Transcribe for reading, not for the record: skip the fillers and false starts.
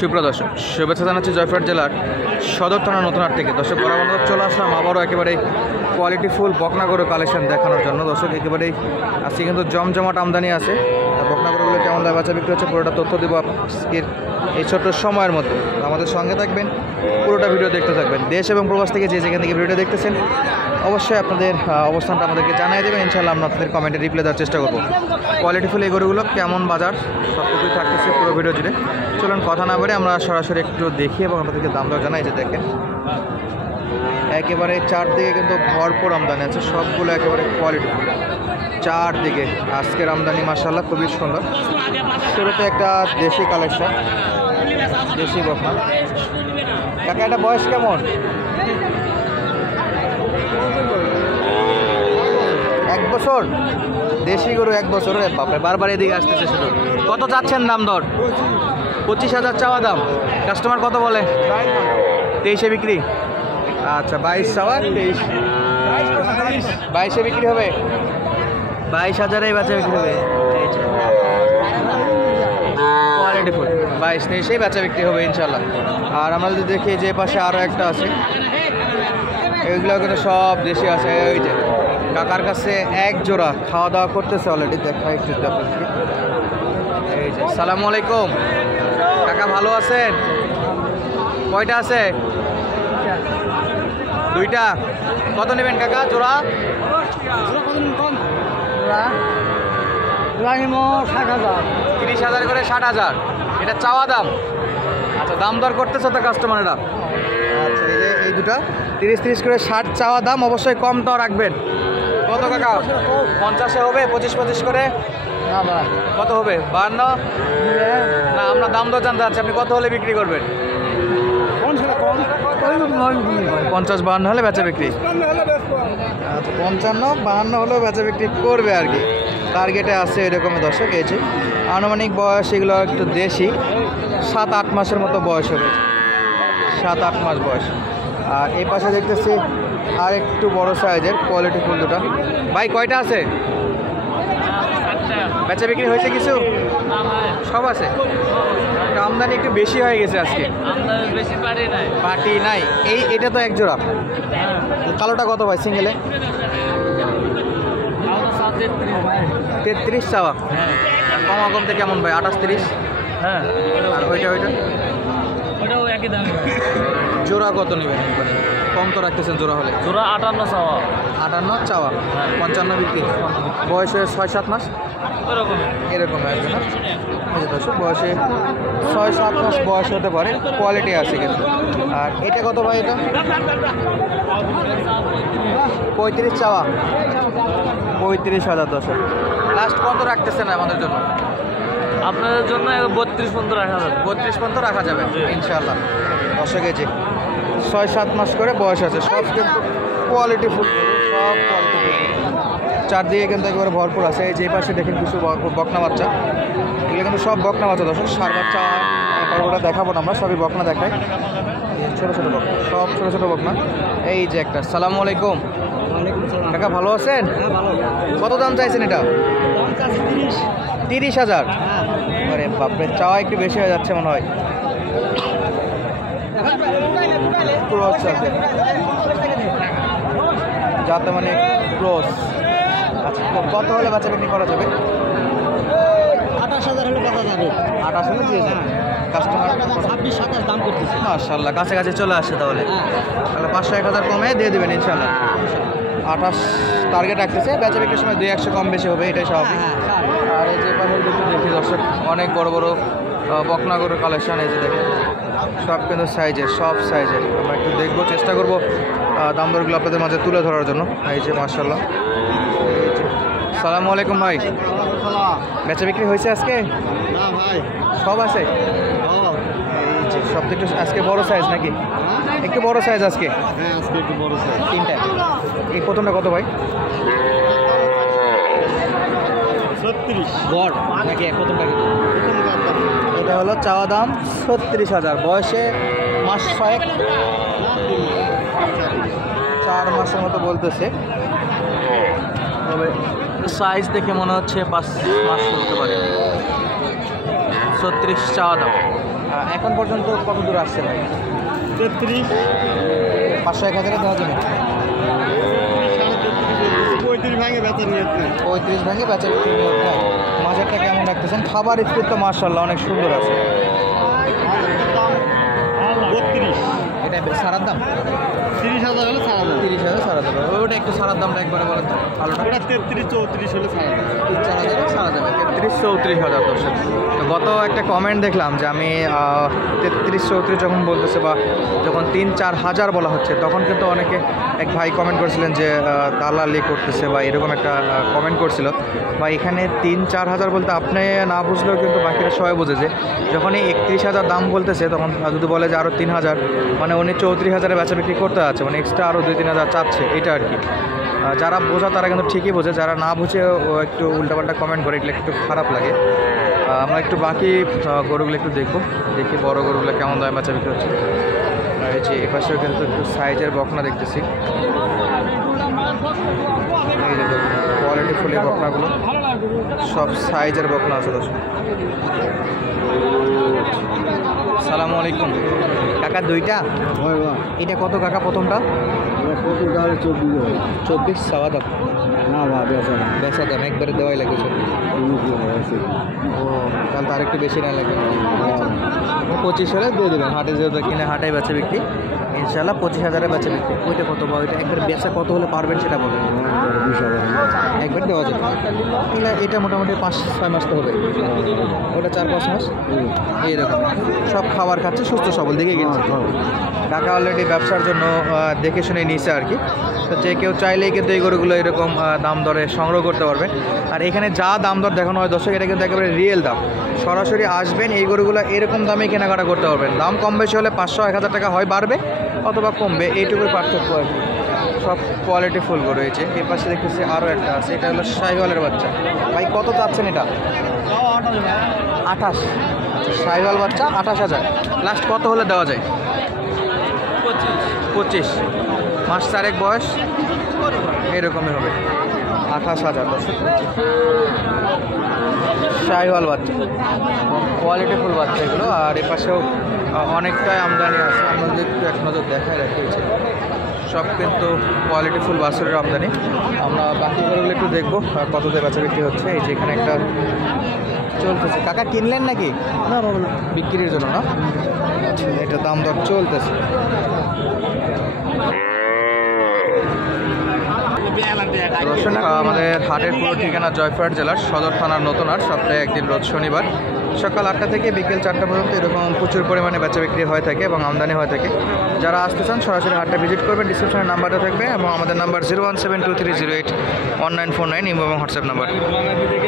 সুপ্রিয় দর্শক, শুভেচ্ছা জানাচ্ছি জয়পুরহাট জেলার সদর থানা নতুনহাট থেকে। দর্শক বরাবর চলে আসলাম আবারও একেবারে কোয়ালিটিফুল বকনাগরু কালেকশন দেখানোর জন্য। দর্শক একেবারেই আজকে কিন্তু জমজমাট আমদানি আছে। বকনাগরুগুলো কেমন দাম বাচ্চা বিক্রি হচ্ছে পুরোটা তথ্য দেবো আজকের এই ছোট্ট সময়ের মধ্যে। আমাদের সঙ্গে থাকবেন, পুরোটা ভিডিও দেখতে থাকবেন। দেশ এবং প্রবাস থেকে যে যেখান থেকে ভিডিওটা দেখতেছেন অবশ্যই আপনাদের অবস্থানটা আমাদেরকে জানিয়ে দেবেন। ইনশাআল্লাহ আমরা আপনাদের কমেন্টে রিপ্লাই দেওয়ার চেষ্টা করবো। কোয়ালিটিফুল এই গরুগুলো কেমন বাজার সব কিছুই থাকতেছে পুরো ভিডিও জুড়ে। চলুন কথা না বলে আমরা সরাসরি একটু দেখি এবং আপনাদেরকে দাম দর জানাই। যে দেখেন একেবারে চারদিকে কিন্তু ভরপুর আমদানি আছে, সবগুলো একেবারে কোয়ালিটিফুল চারদিকে। আজকের আমদানি মাশাআল্লাহ খুবই সুন্দর। শুরুতে একটা দেশি কালেকশন, দেশি বকনা। কাকা এটা বয়স কেমন? 1 বছর দেশি গরু, 1 বছরের বাপরে, বারবার এদিকে আসতেছে শুধু। কত চাচ্ছেন দাম দর? 25,000 চাওয়া দাম। কাস্টমার কত বলে? 23-এ বিক্রি। আচ্ছা 22 চাওয়া, 22-এ বিক্রি হবে। 22,000-এই বাচ্চা বিক্রি হবে। কোয়ালিটিফুল 22-23-এই বাচ্চা বিক্রি হবে ইনশাল্লাহ। আর আমরা যদি দেখি যে পাশে আরও একটা আছে, এগুলো কিন্তু সব দেশি আছে। ওই যে কাকার কাছে এক জোড়া খাওয়া দাওয়া করতেছে অলরেডি, দেখা একটু আপনাদেরকে। এই যে সালামু আলাইকুম কাকা, ভালো আছেন? কয়টা আছে? 2টা। কত নেবেন কাকা জোড়া? 30,000 করে 60,000, এটা চাওয়া দাম। আচ্ছা দাম দর করতেছে তো কাস্টমারেরা। আচ্ছা এই যে এই দুটা 30 করে 60 চাওয়া দাম, অবশ্যই কম তো রাখবেন। কত কাকা? 50-এ হবে? 25 করে? কত হবে? 52? না আমরা দাম দর জানতে চাচ্ছি, আপনি কত হলে বিক্রি করবেন? 50-52 হলে বেচা বিক্রি। আচ্ছা 55-52 হলেও বেচা বিক্রি করবে আর কি, টার্গেটে আছে এরকমই। দর্শক এই যে আনুমানিক বয়স এগুলো একটু দেশি, 7-8 মাসের মতো বয়স হবে, 7-8 মাস বয়স। আর এই পাশে দেখতেছি আর একটু বড় সাইজের কোয়ালিটি ফুল দুটা। ভাই কয়টা আছে? বেচা বিক্রি হয়েছে কিছু? সব আছে। আমদানি একটু বেশি হয়ে গেছে আজকে, পার্টি নাই। এটা তো এক জোড়া। কালোটা কত ভাই সিঙ্গেলে? 33 চাওয়া। কমাকমতে কেমন ভাই? 28-30? হ্যাঁ। আর ওইটা জোড়া কত নেবেন? কম তো রাখতেছেন জোড়া হলে? জোড়া 58 চাওয়া। 58 চাওয়া, 55 বিক্রি। বয়সে 6-7 মাস এরকম আসবে না? এই যে দর্শক বয়সে 6-7 মাস বয়স হতে পারে, কোয়ালিটি আছে কিন্তু। আর এটা কত ভাই? এটা 35 চাওয়া, 35,000। দর্শক লাস্ট কত রাখতেছেন আমাদের জন্য? আপনাদের জন্য 32 পর্যন্ত রাখা যাবে। 32 পর্যন্ত রাখা যাবে ইনশাআল্লাহ। দর্শক এই যে 6-7 মাস করে বয়স আছে, সব কিন্তু কোয়ালিটি ফুল, সব কোয়ালিটি ফুল। চারদিকে কিন্তু একেবারে ভরপুর আছে। এই যে পাশে দেখেন কিছু বকনা বাচ্চা, এগুলো কিন্তু সব বকনা বাচ্চা। দর্শক সার বাচ্চা পর্বটা দেখাবো না আমরা, সবই বকনা দেখাই। ছোটো ছোটো বকনা, সব ছোটো ছোটো বকনা। এই যে একটা। সালামু আলাইকুম কাকা, ভালো আছেন? কত দাম চাইছেন এটা? 30,000। আরে বাপরে, চাওয়া একটু বেশি হয়ে যাচ্ছে মনে হয়। ক্রস আছে যাতে মানে ক্রস। আচ্ছা কত হলে বাচ্চা বিক্রি করা যাবে? 28,000 হলে কথা যাবে। 28 হলে দিয়ে যাবে। কাস্টমার 26-27 দাম করতেছে। মাশাআল্লাহ কাছাকাছি চলে আসছে। তাহলে 500-1000 কমে দিয়ে দেবেন ইনশাআল্লাহ। 28 টার্গেট রাখতেছে, বেচা বিক্রির সময় 2-100 কম বেশি হবে, এটাই স্বাভাবিক। আর এই যে পাশে দেখি দর্শক অনেক বড় বড় বকনাগরুর কালেকশন। এই যে দেখেন সব কিন্তু সাইজের, সব সাইজের। আমরা একটু দেখবো, চেষ্টা করবো দাম দরগুলো আপনাদের মাঝে তুলে ধরার জন্য। এই যে মাশাআল্লাহ। সালামু আলাইকুম ভাই, বেচা বিক্রি হয়েছে আজকে? না ভাই, সব আছে। এই যে সব একটু আজকে বড় সাইজ নাকি? একটু বড় সাইজ আজকে? হ্যাঁ আজকে একটু বড় সাইজ। 3টা। এই প্রথমটা কত ভাই? 36 গড় নাকি প্রথমটা? এটা হলো চাওয়া দাম 36,000। বয়সে মাস 4 মাসের মতো বলতেছে, তবে সাইজ দেখে মনে হচ্ছে 5 মাস হতে পারে। 36 চাওয়া দাম। এখন পর্যন্ত কত দূর আসছে ভাই? 33, 500-1000 দেওয়া যাবে? 35 ভাঙে বেচা নিয়ে 35 ভাঙে বেচা বিক্রি নিয়ে, হ্যাঁ। মাঝেরটা কেমন রাখতেছেন? খাবার স্পিড তো মার্শাল্লাহ অনেক সুন্দর আছে। 32, এটা সারার দাম 30,000 হলে ছাড়া যাবে। 30,000 সারা যাবে। ওটা একটু সারার দামটা একবারে বলেন তো ভালোটা। ওটা 33, 34 হলে ছাড়া যাবে। 3-4 সারা যাবে। 33-34,000 দর্শক। তো গত একটা কমেন্ট দেখলাম যে আমি 33-34 যখন বলতেছে বা যখন 3-4 হাজার বলা হচ্ছে তখন কিন্তু অনেকে এক ভাই কমেন্ট করেছিলেন যে দালালি করতেছে বা এরকম একটা কমেন্ট করছিল। বা এখানে 3-4 হাজার বলতে আপনি না বুঝলেও কিন্তু বাকিরা সবাই বোঝে যে যখনই 31,000 দাম বলতেছে তখন যদি বলে যে আরও 3,000 মানে উনি 34,000-এ বেচা বিক্রি করতে আছে, মানে এক্সট্রা আরও 2-3 হাজার চাচ্ছে, এটা আর কি। যারা বোঝা তারা কিন্তু ঠিকই বোঝে, যারা না বুঝে একটু উল্টাপাল্টা কমেন্ট করে এগুলো একটু খারাপ লাগে। আমরা একটু বাকি গরুগুলো একটু দেখি বড় গরুগুলো কেমন দামে বেচা বিক্রি হচ্ছে। আর এই যে এপাশেও কিন্তু একটু সাইজের বকনা দেখতেছি। এই যে কোয়ালিটি ফুল এই বকনাগুলো সব সাইজের বকনা আছে দর্শক। সালামু আলাইকুম কাকা। দুইটা এটা কত কাকা? প্রথমটা 24 সাওয়া দাম না বা বেচা দাম একবারে দেওয়াই লাগে 24। ও তাহলে তো আরেকটু বেশি না লাগবে। 25 হলে দিয়ে দেবেন, হাটে যেহেতু কিনে হাটে বেচা বিক্রি ইনশাল্লাহ 25,000-এ বেচা বিক্রি। ওইটা কত বা ওইটা একবার বেচা কত হলে পারবেন সেটা বলেন। একবার দেওয়া যাবে। তাহলে এটা মোটামুটি 5-6 মাস তো হবে, ওটা 4-5 মাস এইরকম। সব খাবার খাচ্ছে, সুস্থ সবল দেখে গেছে কাকা। অলরেডি ব্যবসার জন্য দেখে শুনে নিয়েছে আর কি। তো যে কেউ চাইলেই কিন্তু এই গরুগুলো এরকম দাম দরে সংগ্রহ করতে পারবেন। আর এখানে যা দাম দর দেখানো হয় দর্শক, এটা কিন্তু একেবারে রিয়েল দাম। সরাসরি আসবেন, এই গরুগুলো এরকম দামে কেনাকাটা করতে পারবেন। দাম কম বেশি হলে 500-1000 টাকা হয় বাড়বে অথবা কমবে, এইটুকুই পার্থক্য আর কি। সব কোয়ালিটি ফুল গরু রয়েছে। এর পাশে দেখতেছি আরও একটা আছে, এটা হলো শাহিওয়ালের বাচ্চা। ভাই কত চাচ্ছেন এটা? 28। শাহিওয়াল বাচ্চা 28,000। লাস্ট কত হলে দেওয়া যায়? 25 মাস 4 বয়স এরকমই হবে। 28,000 শাহিওয়াল বাচ্চা, কোয়ালিটি ফুল বাচ্চা এগুলো। আর এ পাশেও অনেকটাই আমদানি আছে, আমরা যদি একটু এক নজর দেখায় রাখিয়েছি। সব কিন্তু কোয়ালিটি ফুল বাছুরের আমদানি। আমরা বাকি গরুগুলো একটু দেখবো কততে বেচা বিক্রি হচ্ছে। এই যে এখানে একটা চলতেছে। কাকা কিনলেন নাকি? না বিক্রির জন্য না, এটা দাম দর চলতেছে। আমাদের হাটের পুরো ঠিকানা জয়পুরহাট জেলার সদর থানার নতুন হাট, সপ্তাহে একদিন রোজ শনিবার সকাল 8টা থেকে বিকেল 4টা পর্যন্ত এরকম প্রচুর পরিমাণে বেচা বিক্রি হয়ে থাকে এবং আমদানি হয়ে থাকে। যারা আসতে চান সরাসরি হাটটা ভিজিট করবেন, ডিসক্রিপশনের নাম্বারটা থাকবে এবং আমাদের নাম্বার 01723081949 এবং হোয়াটসঅ্যাপ নাম্বার।